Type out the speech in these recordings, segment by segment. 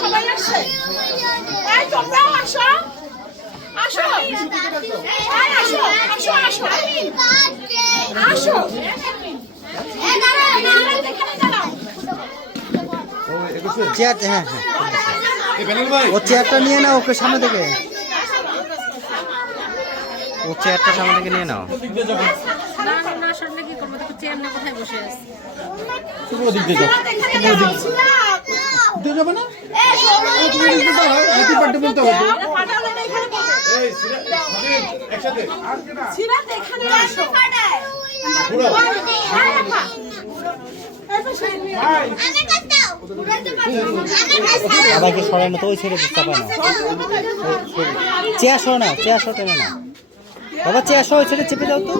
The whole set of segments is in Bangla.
সবাই আসছে, তোমরা আসো আসো আসো আসো আসো আসো। চেয়ার, হ্যাঁ হ্যাঁ, ও চেয়ারটা নিয়ে নাও, ওকে সামনে থেকে, ও চেয়ারটা সামনে থেকে নিয়ে নাও। বাবাকে সরাই না তো, ওই ছেড়ে চাপায় না, চেয়ার সর না, চেয়ার সর টেনে না বাবা, চেয়ার সর, ওই ছেড়ে চেপে দাও তো।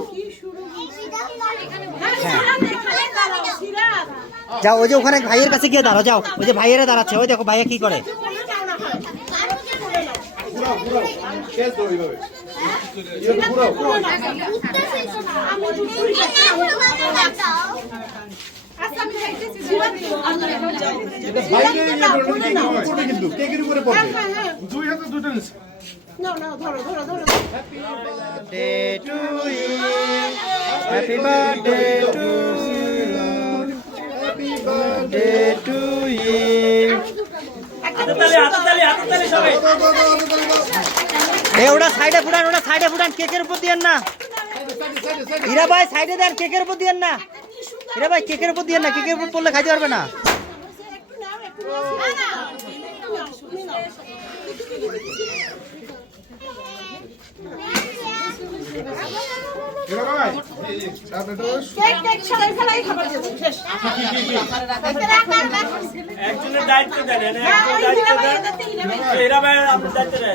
হ্যাঁ যাও, ওই যে ওখানে ভাইয়ের কাছে গিয়ে দাঁড়াও, যাও, ওই যে ভাইয়েরা দাঁড়াচ্ছে, ওই দেখো ভাইয়া কি করে। Happy birthday to you, happy birthday to you. ওটা সাইডে ফুটান, ওটা সাইডে ফুটান, কেকের উপর দিয়েন না। হীরা ভাই সাইডে দেন, কেকের উপর দিয়েন না। হীরা ভাই কেকের উপর দিয়েন না, কেকের উপর পড়লে খাইতে পারবে না। একজনের দায়িত্ব দেন, এরা ভাই আপনার দায়িত্ব দেন।